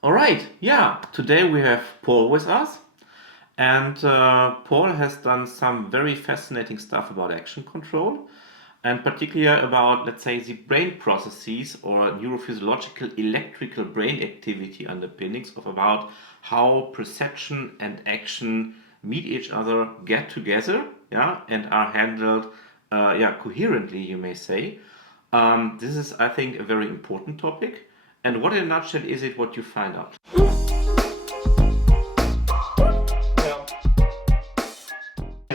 All right, yeah, today we have Paul with us, and Paul has done some very fascinating stuff about action control, and particularly about, let's say, the brain processes or neurophysiological electrical brain activity underpinnings of about how perception and action meet each other, get together, yeah, and are handled, yeah, coherently, you may say. This is, I think, a very important topic. And what in a nutshell is it what you find out?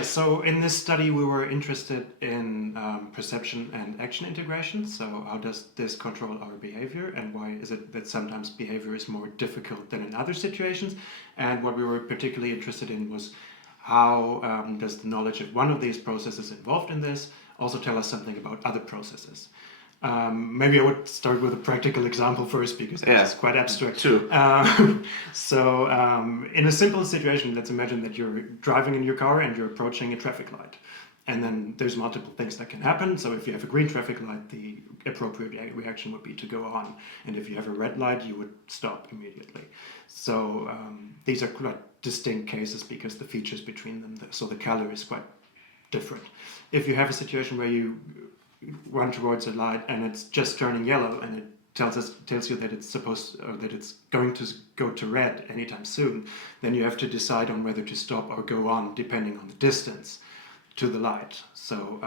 So in this study, we were interested in perception and action integration. So how does this control our behavior, and why is it that sometimes behavior is more difficult than in other situations? And what we were particularly interested in was how does the knowledge of one of these processes involved in this also tell us something about other processes? Maybe I would start with a practical example first because it's quite abstract. True. In a simple situation, let's imagine that you're driving in your car and you're approaching a traffic light. And then there's multiple things that can happen. So if you have a green traffic light, the appropriate reaction would be to go on. And if you have a red light, you would stop immediately. So these are quite distinct cases because the features between them, so the color is quite different. If you have a situation where you run towards a light and it's just turning yellow and it tells you that it's supposed or that it's going to go to red anytime soon, then you have to decide on whether to stop or go on depending on the distance to the light. So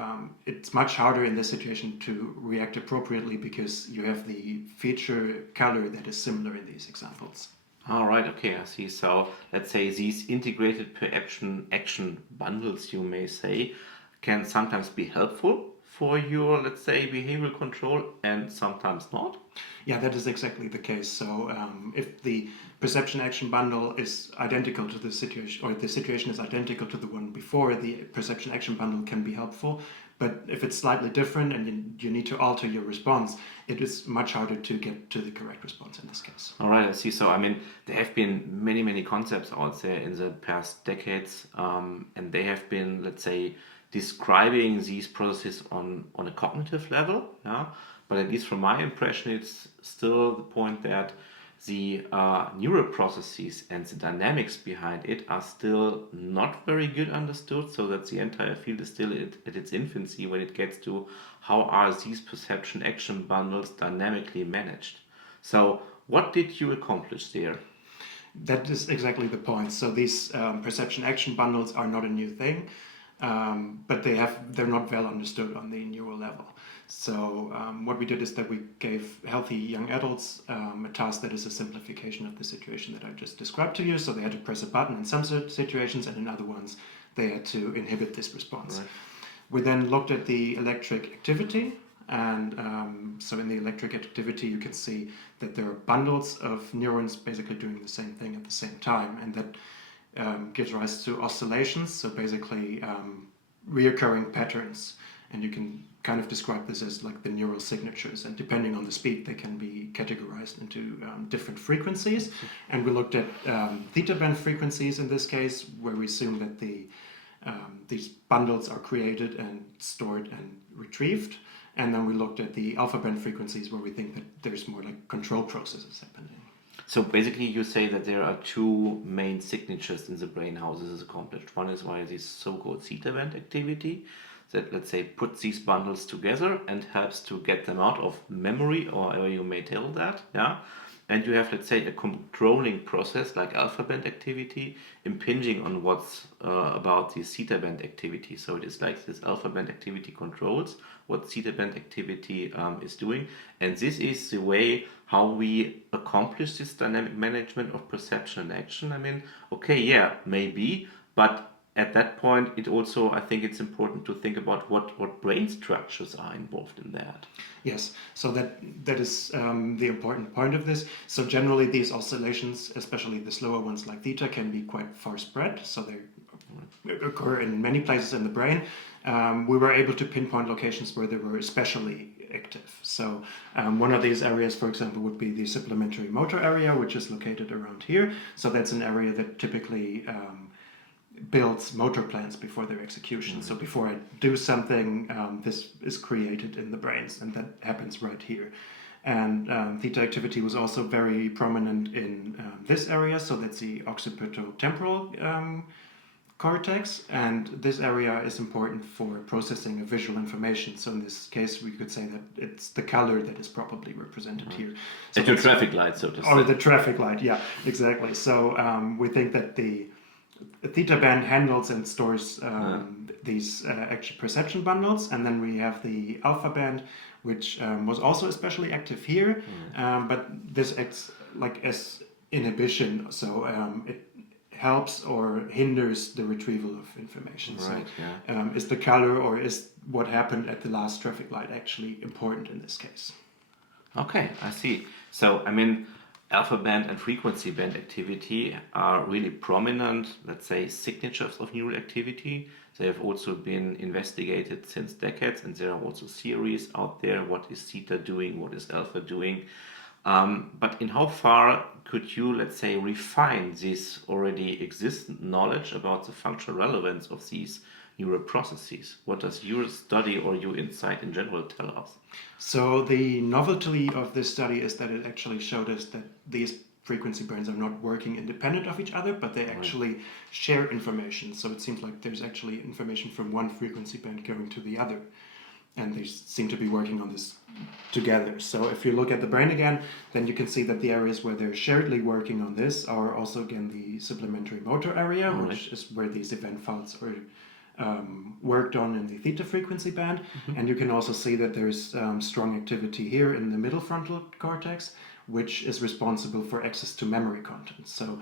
it's much harder in this situation to react appropriately because you have the feature color that is similar in these examples. All right, okay, I see. So let's say these integrated per action bundles, you may say, can sometimes be helpful for your, let's say, behavioral control and sometimes not. Yeah, that is exactly the case. So if the perception action bundle is identical to the situation, or the situation is identical to the one before, the perception action bundle can be helpful. But if it's slightly different and you need to alter your response, it is much harder to get to the correct response in this case. All right, I see. So, I mean, there have been many concepts out there in the past decades, and they have been, let's say, describing these processes on a cognitive level. Yeah, but at least from my impression, it's still the point that the neural processes and the dynamics behind it are still not very good understood, so that the entire field is still at its infancy when it gets to how are these perception action bundles dynamically managed. So what did you accomplish there? That is exactly the point. So these perception action bundles are not a new thing, but they're not well understood on the neural level. So what we did is that we gave healthy young adults a task that is a simplification of the situation that I just described to you. So they had to press a button in some situations, and in other ones they had to inhibit this response. Right. We then looked at the electric activity, and so in the electric activity you can see that there are bundles of neurons basically doing the same thing at the same time, and that gives rise to oscillations, so basically reoccurring patterns. And you can kind of describe this as like the neural signatures, and depending on the speed they can be categorized into different frequencies. And we looked at theta band frequencies in this case, where we assume that these bundles are created and stored and retrieved. And then we looked at the alpha band frequencies, where we think that there's more like control processes happening. So basically, you say that there are two main signatures in the brain how this is accomplished. One is via this so-called theta band activity that, let's say, puts these bundles together and helps to get them out of memory, or however you may tell that, yeah. And you have, let's say, a controlling process like alpha band activity impinging on what's about the theta band activity. So it is like this alpha band activity controls what theta band activity is doing. And this is the way how we accomplish this dynamic management of perception and action. I mean, okay, yeah, maybe, but at that point, it also, I think it's important to think about what brain structures are involved in that. Yes, so that is the important point of this. So generally these oscillations, especially the slower ones like theta, can be quite far spread. So they occur in many places in the brain. We were able to pinpoint locations where they were especially active. So one of these areas, for example, would be the supplementary motor area, which is located around here. So that's an area that typically builds motor plans before their execution. So before I do something, this is created in the brains, and that happens right here. And theta activity was also very prominent in this area, so that's the occipito-temporal cortex, and this area is important for processing of visual information. So in this case, we could say that it's the color that is probably represented here. So At your traffic light, so to say. Or the traffic light, yeah, exactly. So we think that the theta band handles and stores these actual perception bundles, and then we have the alpha band, which was also especially active here, but this acts like as inhibition, so it helps or hinders the retrieval of information. Right, so is the color or is what happened at the last traffic light actually important in this case? Okay, I see. So, I mean, alpha band and frequency band activity are really prominent, let's say, signatures of neural activity. They have also been investigated since decades, and there are also theories out there. What is theta doing? What is alpha doing? But in how far could you, let's say, refine this already existent knowledge about the functional relevance of these neural processes? What does your study or your insight in general tell us? So the novelty of this study is that it actually showed us that these frequency bands are not working independent of each other, but they actually share information. So it seems like there's actually information from one frequency band going to the other. And they seem to be working on this together. So if you look at the brain again, then you can see that the areas where they're sharedly working on this are also again the supplementary motor area, which is where these event files are worked on in the theta frequency band. And you can also see that there's strong activity here in the middle frontal cortex, which is responsible for access to memory content. So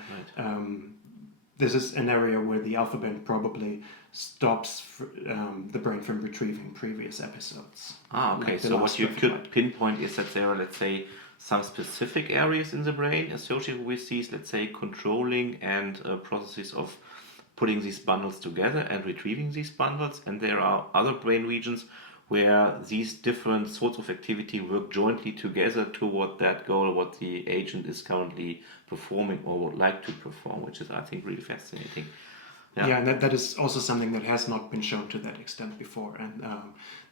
this is an area where the alpha band probably stops the brain from retrieving previous episodes. Okay. Like So what you could pinpoint is that there are, let's say, some specific areas in the brain associated with these, let's say, controlling and processes of putting these bundles together and retrieving these bundles. And there are other brain regions where these different sorts of activity work jointly together toward that goal, what the agent is currently performing or would like to perform, which is, I think, really fascinating. Yeah, and that is also something that has not been shown to that extent before. And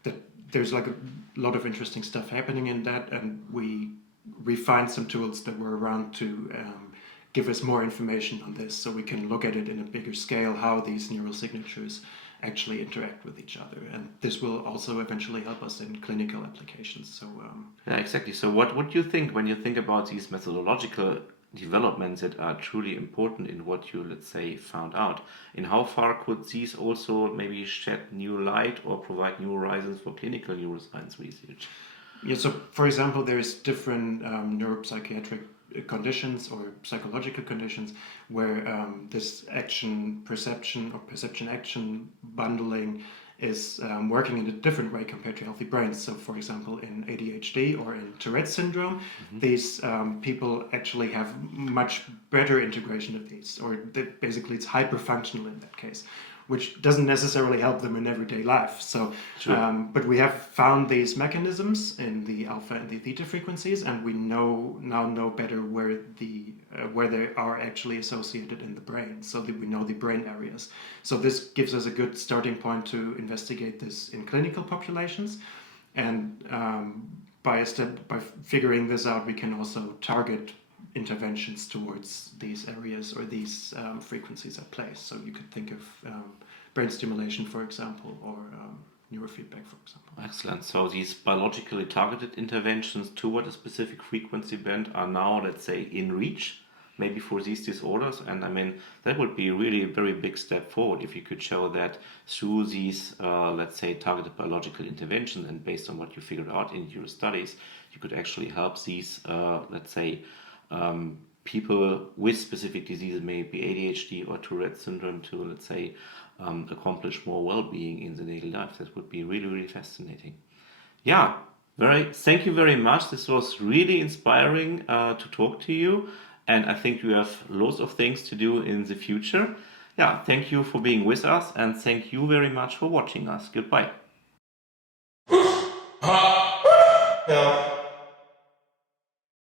that there's like a lot of interesting stuff happening in that, and we refined some tools that were around to give us more information on this, so we can look at it in a bigger scale, how these neural signatures actually interact with each other. And this will also eventually help us in clinical applications. So yeah, exactly. So what would you think when you think about these methodological developments that are truly important in what you, let's say, found out? In how far could these also maybe shed new light or provide new horizons for clinical neuroscience research? Yeah, so for example, there's different neuropsychiatric conditions or psychological conditions where this action perception or perception action bundling is working in a different way compared to healthy brains. So for example, in ADHD or in Tourette's syndrome, these people actually have much better integration of these, or basically it's hyperfunctional in that case, which doesn't necessarily help them in everyday life. So, but we have found these mechanisms in the alpha and the theta frequencies, and we now know better where they are actually associated in the brain. So that we know the brain areas. So this gives us a good starting point to investigate this in clinical populations, and by figuring this out, we can also target interventions towards these areas or these frequencies at play. So you could think of brain stimulation, for example, or neurofeedback, for example. Excellent. So these biologically targeted interventions toward a specific frequency band are now, let's say, in reach, maybe for these disorders. And I mean, that would be really a very big step forward if you could show that through these, let's say, targeted biological interventions, and based on what you figured out in your studies, you could actually help these, let's say, people with specific diseases, maybe ADHD or Tourette syndrome, to, let's say, accomplish more well-being in the daily life. That would be really, really fascinating. Yeah, thank you very much. This was really inspiring to talk to you, and I think you have lots of things to do in the future. Yeah, thank you for being with us, and thank you very much for watching us. Goodbye. Yeah.